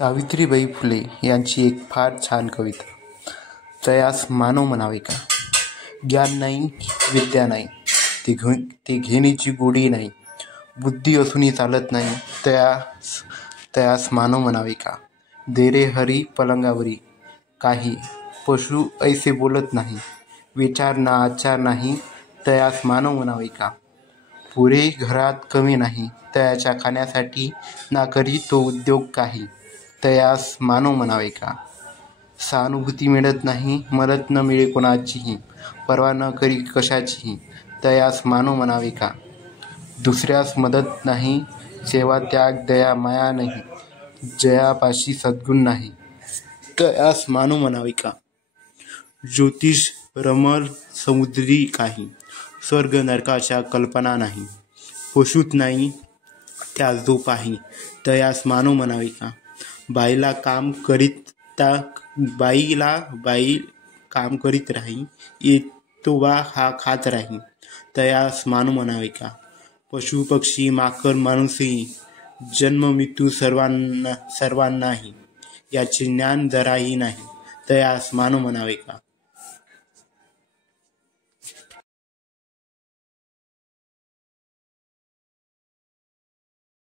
सावित्रीबाई फुले यांची एक फार छान कविता. तयास मानव म्हणावे का. ज्ञान नाही, विद्या नाही, ते घेण्याची गोडी नाही, बुद्धी असूनही चालत नाही, तयास मानव म्हणावे का. दे रे हरी पलंगावरी काही, पशु ऐसे बोलत नाही, विचार ना आचार नाही, तयास मानव म्हणावे का. पुरे घरात कमी नाही, तयाच्या खाण्यासाठी ना करी तो उद्योग काही, तयास मानव म्हणावे का. सहानुभूती मिळत नाही, मदत न मिळे कोणाचीही, पर्वा न करी कशाचीही, तयास मानव म्हणावे का. दुसऱ्यास मदत नाही, सेवा त्याग दया माया नाही, जयापाशी सद्गुण नाही, तयास मानव म्हणावे का. ज्योतिष रमल समुद्री काही, स्वर्ग नरकाच्या कल्पना नाही, पशुत नाही त्यास जो पाही, तयास मानव म्हणावे का. बाई काम करीत राही, येतो बा हा खात राही, तयास मानव म्हणावे का. पशु पक्षी माकड माणूसही, जन्म मृत्यू सर्वांनाही, याचे ज्ञान जराही नाही, तयास मानव म्हणावे का.